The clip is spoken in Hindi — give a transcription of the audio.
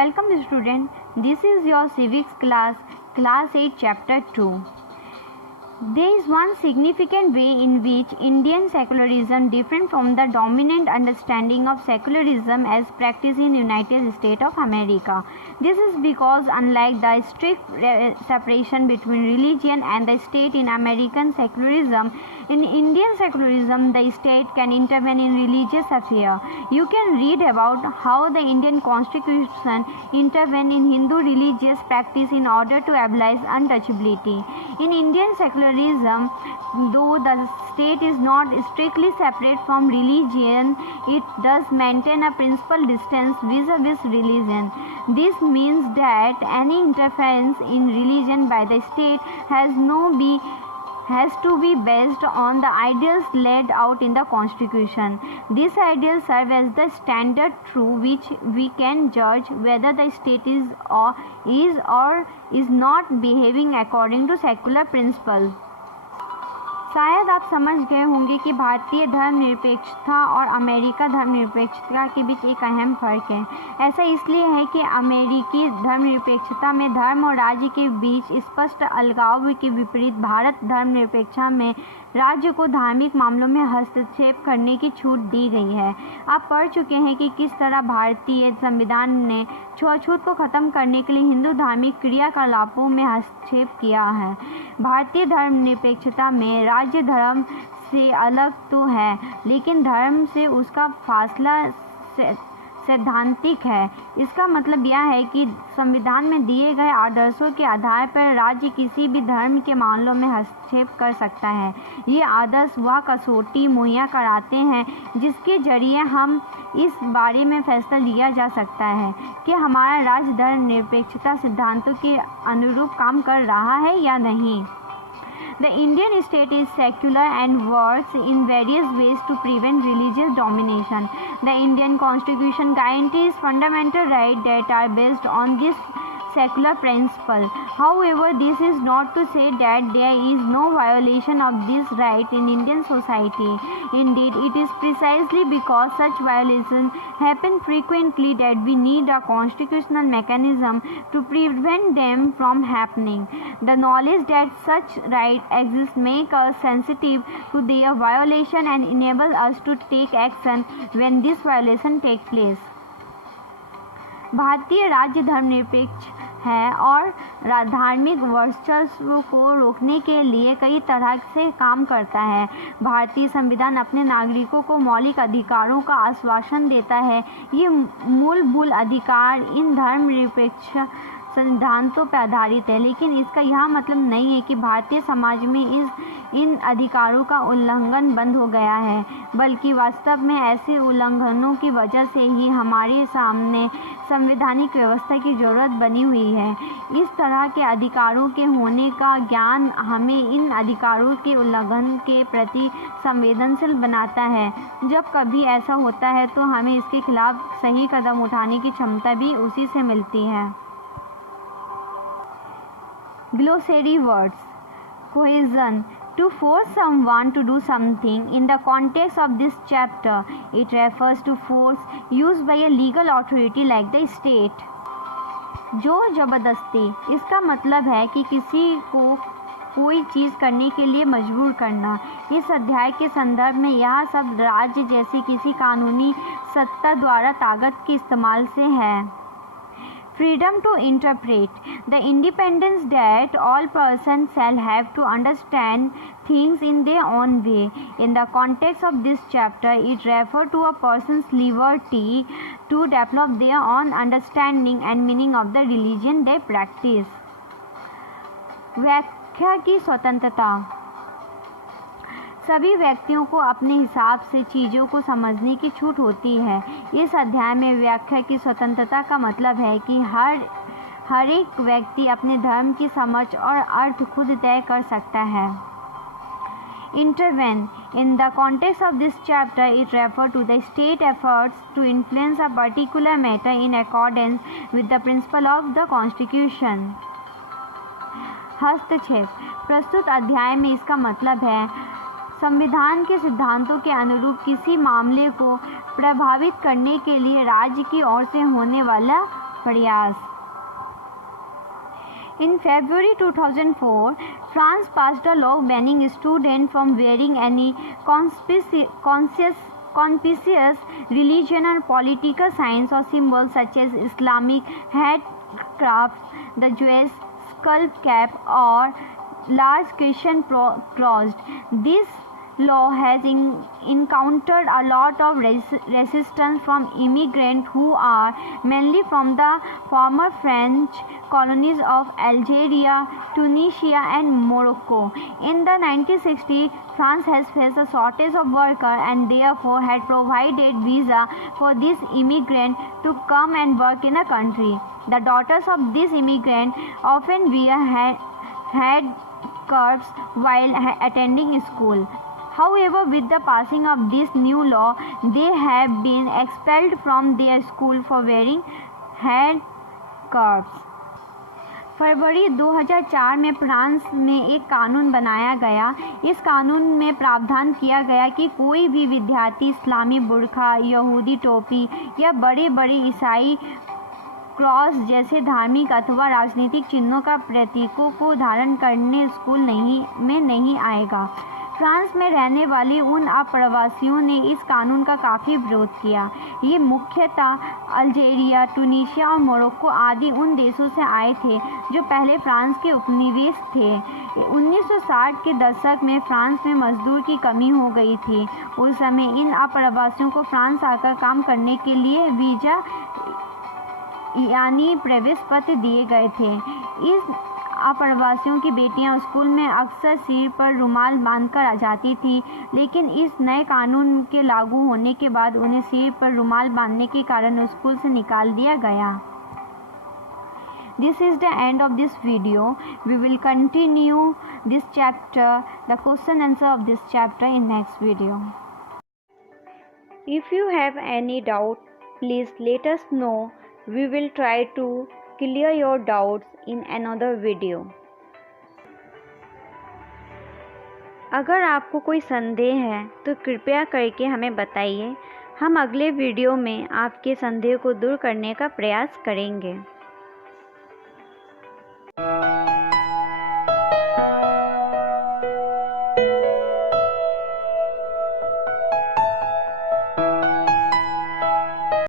Welcome student. This is your civics class 8 chapter 2. There is one significant way in which Indian secularism different from the dominant understanding of secularism as practiced in United States of America. This is because unlike the strict separation between religion and the state in American secularism, in Indian secularism the state can intervene in religious affairs. You can read about how the Indian Constitution intervened in Hindu religious practice in order to abolish untouchability. In Indian secularism, though the state is not strictly separate from religion, it does maintain a principal distance vis-a-vis religion. This means that any interference in religion by the state has to be based on the ideals laid out in the Constitution. These ideals serve as the standard through which we can judge whether the state is or is not behaving according to secular principles. शायद आप समझ गए होंगे कि भारतीय धर्मनिरपेक्षता और अमेरिका धर्मनिरपेक्षता के बीच एक अहम फर्क है। ऐसा इसलिए है कि अमेरिकी धर्मनिरपेक्षता में धर्म और राज्य के बीच स्पष्ट अलगाव के विपरीत भारत धर्मनिरपेक्षता में राज्य को धार्मिक मामलों में हस्तक्षेप करने की छूट दी गई है। आप पढ़ चुके हैं कि किस तरह भारतीय संविधान ने छुआछूत को खत्म करने के लिए हिंदू धार्मिक क्रियाकलापों में हस्तक्षेप किया है। भारतीय धर्मनिरपेक्षता में राज्य धर्म से अलग तो है, लेकिन धर्म से उसका फासला सैद्धांतिक है। इसका मतलब यह है कि संविधान में दिए गए आदर्शों के आधार पर राज्य किसी भी धर्म के मामलों में हस्तक्षेप कर सकता है। ये आदर्श वह कसौटी मुहैया कराते हैं जिसके जरिए हम इस बारे में फैसला लिया जा सकता है कि हमारा राज्य धर्मनिरपेक्षता सिद्धांतों के अनुरूप काम कर रहा है या नहीं। The Indian state is secular and works in various ways to prevent religious domination. The Indian Constitution guarantees fundamental rights that are based on this secular principle. However, this is not to say that there is no violation of this right in Indian society. Indeed, it is precisely because such violations happen frequently that we need a constitutional mechanism to prevent them from happening. The knowledge that such right exists makes us sensitive to their violation and enables us to take action when this violation takes place. भारतीय राज्य धर्मनिरपेक्ष है और धार्मिक वर्चस्व को रोकने के लिए कई तरह से काम करता है। भारतीय संविधान अपने नागरिकों को मौलिक अधिकारों का आश्वासन देता है। ये मूलभूत अधिकार इन धर्मनिरपेक्ष सिद्धांतों पर आधारित है, लेकिन इसका यह मतलब नहीं है कि भारतीय समाज में इन अधिकारों का उल्लंघन बंद हो गया है, बल्कि वास्तव में ऐसे उल्लंघनों की वजह से ही हमारे सामने संवैधानिक व्यवस्था की ज़रूरत बनी हुई है। इस तरह के अधिकारों के होने का ज्ञान हमें इन अधिकारों के उल्लंघन के प्रति संवेदनशील बनाता है। जब कभी ऐसा होता है तो हमें इसके खिलाफ सही कदम उठाने की क्षमता भी उसी से मिलती है। Glossary words. Coercion. To force someone to do something. In the context of this chapter, it refers to force used by a legal authority like the state. जोर जबरदस्ती, इसका मतलब है कि किसी को कोई चीज़ करने के लिए मजबूर करना। इस अध्याय के संदर्भ में यह शब्द राज्य जैसी किसी कानूनी सत्ता द्वारा ताकत के इस्तेमाल से है। Freedom to interpret. The independence that all persons shall have to understand things in their own way. In the context of this chapter, it refers to a person's liberty to develop their own understanding and meaning of the religion they practice. व्याख्या की स्वतंत्रता. सभी व्यक्तियों को अपने हिसाब से चीज़ों को समझने की छूट होती है। इस अध्याय में व्याख्या की स्वतंत्रता का मतलब है कि हर एक व्यक्ति अपने धर्म की समझ और अर्थ खुद तय कर सकता है। Intervene. In the context of this chapter, it refers to the state efforts to influence a particular matter in accordance with the principle of the Constitution. हस्तक्षेप. प्रस्तुत अध्याय में इसका मतलब है संविधान के सिद्धांतों के अनुरूप किसी मामले को प्रभावित करने के लिए राज्य की ओर से होने वाला प्रयास। In February 2004, France passed a law banning students from wearing any conspicuous religion or political signs or symbols such as Islamic headcrafts, the Jewish skull cap, or large Christian cross. This law has encountered a lot of resistance from immigrants who are mainly from the former French colonies of Algeria, Tunisia, and Morocco. In the 1960s, France has faced a shortage of workers and therefore had provided visa for these immigrants to come and work in the country. The daughters of these immigrants often wear headscarves while attending school. However, with the passing of this new law, they have been expelled from their school for wearing headscarves. फरवरी 2004 में फ्रांस में एक कानून बनाया गया। इस कानून में प्रावधान किया गया कि कोई भी विद्यार्थी इस्लामी बुर्का, यहूदी टोपी या बड़े बड़े ईसाई क्रॉस जैसे धार्मिक अथवा राजनीतिक चिन्हों का प्रतीकों को धारण करने स्कूल में नहीं आएगा। फ्रांस में रहने वाले उन अप्रवासियों ने इस कानून का काफ़ी विरोध किया। ये मुख्यतः अल्जीरिया, टूनीशिया और मोरक्को आदि उन देशों से आए थे जो पहले फ्रांस के उपनिवेश थे। 1960 के दशक में फ्रांस में मजदूर की कमी हो गई थी। उस समय इन अप्रवासियों को फ्रांस आकर काम करने के लिए वीज़ा यानी प्रवेश पत्र दिए गए थे। इस अप्रवासियों की बेटियां स्कूल में अक्सर सिर पर रुमाल बांधकर आ जाती थी, लेकिन इस नए कानून के लागू होने के बाद उन्हें सिर पर रुमाल बांधने के कारण स्कूल से निकाल दिया गया। This is the end of this video. We will continue this chapter, the question answer of this chapter in next video. If you have any doubt, please let us know. We will try to clear your doubts in another video. अगर आपको कोई संदेह है तो कृपया करके हमें बताइए। हम अगले वीडियो में आपके संदेह को दूर करने का प्रयास करेंगे।